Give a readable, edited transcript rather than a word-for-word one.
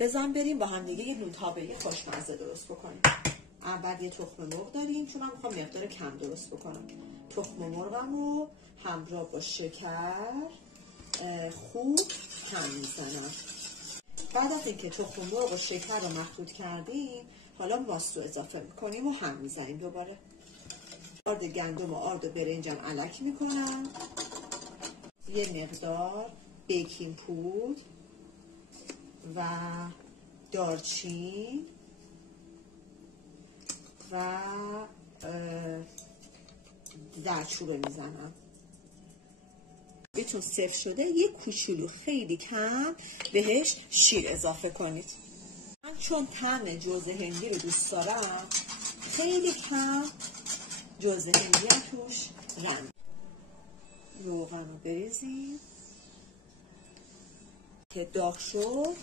بزن بریم با هم دیگه یه نونتابه خوشمزه درست بکنیم. اول یه تخم مرغ داریم چون من میخوام مقدار کم درست بکنم. تخم مرغمو همراه با شکر خوب هم میزنم. بعد از اینکه تخم مرغ و شکر رو مخلوط کردیم حالا ماست رو اضافه میکنیم و هم میزنیم دوباره. آرد گندم و آرد برنجم الک میکنم. یه مقدار بیکینگ پودر و دارچین و زردچوبه میزنم. بهتون سرو شده یه کوچولو خیلی کم بهش شیر اضافه کنید. من چون طعم جوز هندی رو دوست دارم خیلی کم جوز هندی هم توش رنگ. روغن رو بریزیم که داغ شد.